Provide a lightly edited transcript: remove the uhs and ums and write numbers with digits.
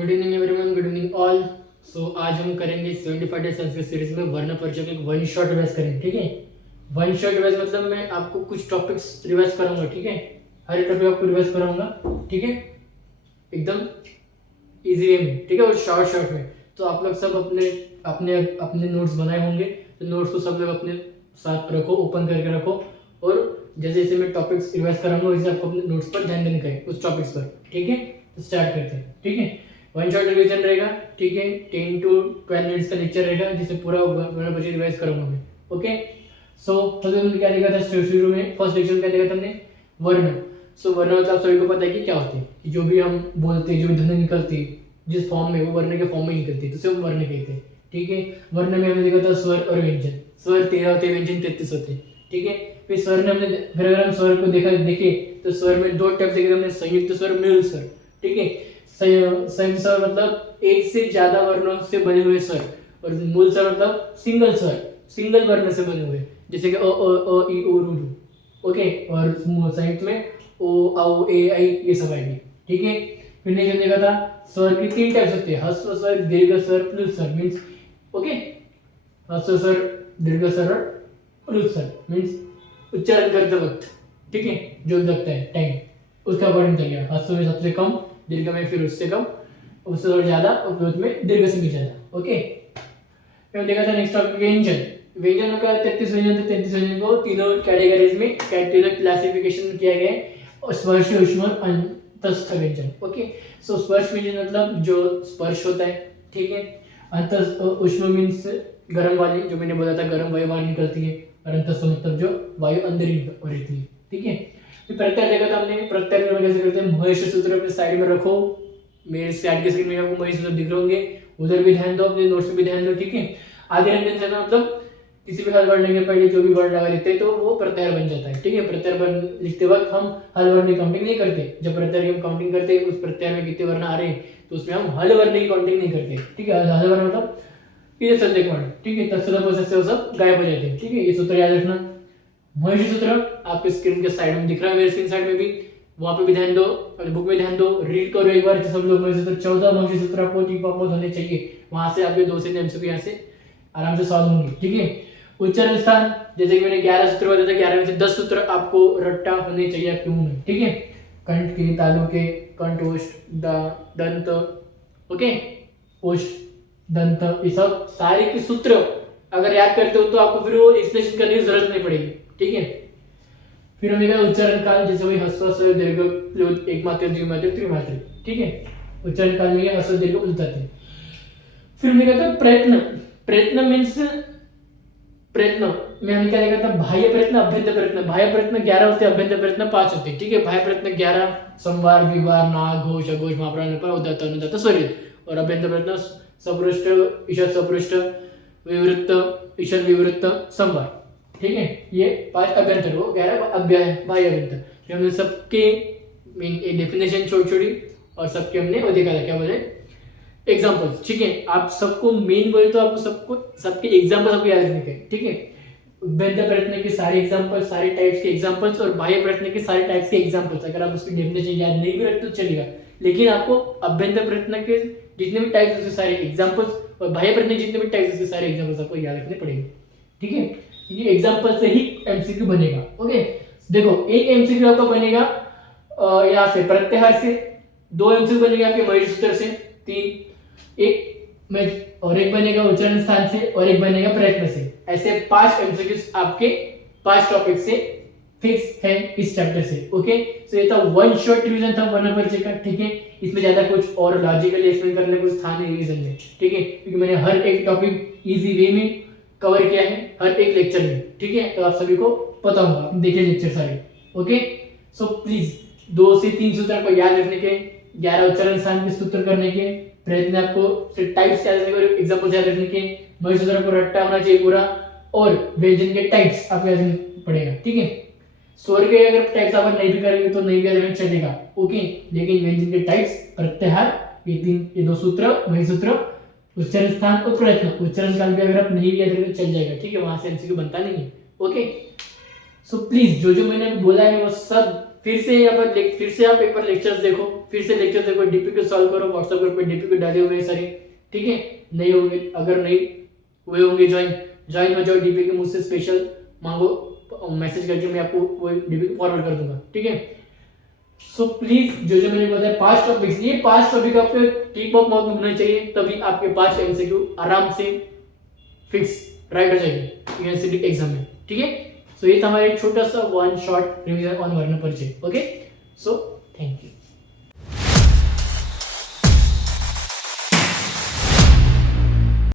Good evening everyone, good evening all. So आज हम करेंगे 75 डेज संस्कृत सीरीज में वर्ण परिचय का एक वन शॉट रिवाइज करेंगे। ठीक है, वन शॉट रिवाइज मतलब मैं आपको कुछ टॉपिक्स रिवाइज कराऊंगा। ठीक है, हर एक टॉपिक आपको रिवाइज कराऊंगा। ठीक है, एकदम इजी वे में। ठीक है, और शॉर्ट में। तो आप लोग सब अपने अपने अपने नोट्स बनाए होंगे, तो नोट्स को सब लोग अपने साथ रखो, ओपन करके रखो। और जैसे जैसे मैं टॉपिक्स रिवाइज कराऊंगा वैसे आपको अपने नोट्स पर ध्यान देने का है, उस टॉपिक्स पर। ठीक है, तो स्टार्ट करते हैं। ठीक है, वन शॉट रिवीजन रहेगा। ठीक है, 10 to 12 मिनट्स का लेक्चर रहेगा, जिसे पूरा वर्ण परिचय रिवाइज करूंगा मैं। ओके, सो सबसे पहले क्या देखा था शुरू में, फर्स्ट लेक्चर में क्या देखा था हमने, वर्ण। सो वर्ण मतलब आप सभी को पता है कि क्या होते हैं, कि जो भी हम बोलते हैं, जो भी ध्वनि निकलती है जिस फॉर्म में, वो वर्ण के फॉर्म में निकलती है, तो उसे हम वर्ण कहते हैं। ठीक है, वर्ण में हमने देखा था स्वर और व्यंजन। स्वर 13 होते हैं, व्यंजन 33 होते हैं। ठीक है, फिर स्वर में हमने, फिर अगर हम स्वर को देखे तो स्वर में दो टाइप से हमने, संयुक्त स्वर, मिल स्वर। ठीक है, संयुक्त स्वर मतलब एक से ज्यादा वर्णों से बने हुए स्वर, और मूल स्वर मतलब सिंगल स्वर, सिंगल वर्ण से बने हुए, जैसे कि अ ई ओ रू। ओके, और संयुक्त में ओ औ ए ऐ ये सब आएंगे। ठीक है, फिर नेक्स्ट देखा था स्वर की 3 टाइप्स होते हैं, ह्रस्व स्वर, दीर्घ स्वर, प्लुत स्वर। मींस ओके, ह्रस्व स्वर, दीर्घ स्वर और प्लुत स्वर मींस उच्चारण करते वक्त। ठीक है, जो लगता है टाइम उसका अकॉर्डिंग चलेगा। ह्रस्व में सबसे कम, दीर्घ में फिर उससे कम, उससे और ज्यादा, और प्लुत में दीर्घ से भी ज्यादा। ओके, फिर देखा था नेक्स्ट टॉपिक व्यंजन। व्यंजन का 33 व्यंजन थे, 33 व्यंजन को तीनों कैटेगरीज में, तीनों क्लासिफिकेशन किया गया है, और स्पर्श, ऊष्म और अंतस्थ व्यंजन। ओके, सो स्पर्श व्यंजन मतलब जो स्पर्श होता है। ठीक है, अंतस्थ ऊष्म मींस गर्म वाली, जो मैंने बोला था गर्म वायु बाहर निकलती है, और अंतस्थ मतलब जो वायु अंदर ही रहती है। ठीक है, फिर प्रत्यय देखा था हमने। प्रत्यय में कैसे करते हैं, महेश सूत्र अपने साइड में रखो, मेरे साइड के स्क्रीन में आपको महेश सूत्र दिख रहे होंगे, उधर भी ध्यान दो, अपने नोट्स में भी ध्यान दो। ठीक है, आधे रंजन से ना मतलब किसी भी हल वर्ण के पहले जो भी वर्ड लगा देते हैं तो वो प्रत्यय बन जाता है। ठीक है, प्रत्यय लिखते वक्त हम हल वर्ण की काउंटिंग नहीं करते। जब प्रत्यय की हम काउंटिंग करते हैं, उस प्रत्यय में कितने वर्ण आ रहे हैं, तो उसमें हम हल वर्ण की काउंटिंग नहीं करते। ठीक है, हल वर्ण मतलब ये सद्य वर्ण। ठीक है, तत्सम से वो सब गायब हो जाते हैं। ठीक है, ये सूत्र याद रखना। महेश सूत्र आपके स्क्रीन के साइड में दिख रहा है, मेरे स्क्रीन साइड में भी, वहां पे भी ध्यान दो, और बुक में ध्यान दो, रीड करो एक बार सब लोग। महेश सूत्र 14 महेश सूत्र आपको टिक पॉप होने चाहिए, वहां से आपके 2 से 3 एमसीक्यू यहाँ से आराम से सॉल्व होंगे। ठीक है, उच्चारण स्थान, जैसे कि मैंने 11 सूत्र बताया था, 11 में से 10 सूत्र आपको रट्टा होने चाहिए आपके मुंह में। ठीक है, कंठ के, तालु के, कंठ, ओष्ठ, दंत, ओके, ओष्ठ, दंत, ये सब सारे के सूत्र अगर याद करते हो तो आपको फिर वो एक्सप्लेनेशन करने की जरूरत नहीं पड़ेगी। ठीक है, फिर हमने कहा उच्चारण काल, जैसे वही ह्रस्व स्वर, दीर्घ, प्लुत, एकमात्र, द्विमात्र, त्रिमात्र। ठीक है, उच्चारण काल में ये ह्रस्व, दीर्घ, प्लुत आते हैं। फिर हमने कहा था प्रयत्न। प्रयत्न मींस, प्रयत्न में हमने क्या देखा था, बाह्य प्रयत्न, अभ्यंतर प्रयत्न। बाह्य प्रयत्न 11 होते हैं, अभ्यंतर प्रयत्न 5 होते हैं। ठीक है, बाह्य प्रयत्न 11, संवार, विवार, नाग, घोष, अघोष, महाप्राण, उदात्त, अनुदात्त, स्वरित। और अभ्यंतर प्रयत्न सपृष्ठ, ईषद सपृष्ठ, विवृत्त, ईषद विवृत्त, संवार। ठीक है, ये 5 अभ्यंतर, वो 11 बाह्य अभ्यंतर। फिर हमने सबके डेफिनेशन छोटी, और सबके हमने वो देखा था, क्या बोले, एग्जाम्पल्स। ठीक है, आप सबको मेन बोले तो आपको सबको सबके एग्जाम्पल आपको याद रखने के। ठीक है, अभ्यंतर प्रयत्न के सारे एग्जाम्पल, सारे टाइप्स के एग्जाम्पल्स, और बाह्य प्रयत्न के सारे टाइप्स के एग्जाम्पल्स। अगर आप उसकी डेफिनेशन याद नहीं भी रखते तो चलेगा, लेकिन आपको अभ्यंतर प्रयत्न के जितने भी टाइप्स उसके सारे एग्जाम्पल्स, और बाह्य प्रयत्न जितने भी टाइप्स उसके सारे एग्जाम्पल्स आपको याद रखने पड़ेंगे। ठीक है, ये एग्जाम्पल से ही एमसीक्यू बनेगा। ओके, देखो एक एमसीक्यू आपका बनेगा यहाँ से प्रत्याहार से, 2 एमसीक्यू बनेगा आपके महेश सूत्र से, 3 एक में, और एक बनेगा उच्चारण स्थान से, और एक बनेगा प्रयत्न से। ऐसे 5 एमसीक्यूज आपके 5 टॉपिक से फिक्स है इस चैप्टर से। ओके, सो ये था वन शॉट रिवीजन था वर्ण परिचय का। ठीक है, इसमें ज्यादा कुछ और लॉजिकली एक्सप्लेन करने कुछ था नहीं रिवीजन में। ठीक है, क्योंकि मैंने हर एक टॉपिक इजी वे में कवर किया है, हर एक लेक्चर में। ठीक है, तो आप सभी को पता होगा, देखिए लेक्चर सारे। ओके, सो प्लीज 2 से 3 सूत्र आपको याद रखने के, 11 उच्चारण स्थान के सूत्र करने के, प्रयत्न आपको टाइप्स याद रखने के, एग्जांपल्स याद रखने के, महेश सूत्र को रट्टा होना चाहिए पूरा, और व्यंजन के टाइप्स आपको याद रखना पड़ेगा। ठीक है, स्वर के अगर टाइप्स आप नहीं भी करेंगे तो नहीं भी याद रखना चलेगा। ओके, लेकिन व्यंजन के टाइप्स, प्रत्याहार, ये 2 सूत्र, महेश सूत्र, उच्चारण स्थान और प्रयत्न, उच्चारण काल भी अगर आप नहीं भी याद रखेंगे चल जाएगा। ठीक है, वहां से एमसीक्यू बनता नहीं है। ओके, सो प्लीज जो जो मैंने अभी बोला है वो सब फिर से यहाँ पर फिर से आप एक बार लेक्चर्स देखो, फिर से लेक्चर्स देखो, डीपी को सॉल्व करो, व्हाट्सएप ग्रुप पे डीपी को डाले हुए हैं सारे, ठीक है। नहीं होंगे, अगर नहीं हुए होंगे ज्वाइन हो जाओ डीपी के, मुझसे स्पेशल मांगो, मैसेज करके मैं आपको वो डीपी फॉरवर्ड कर दूंगा, ठीक है। सो प्लीज जो जो मैंने बताया 5 टॉपिक्स, ये 5 टॉपिक आपके टिप ऑफ माउथ में होने चाहिए, तभी आपके 5 एमसीक्यू आराम से फिक्स राइट हो जाएगी यूनिवर्सिटी एग्जाम में, ठीक है। सो ये था हमारा एक छोटा सा वन शॉट रिवीजन ऑन वर्ण परिचय। Okay, so thank you.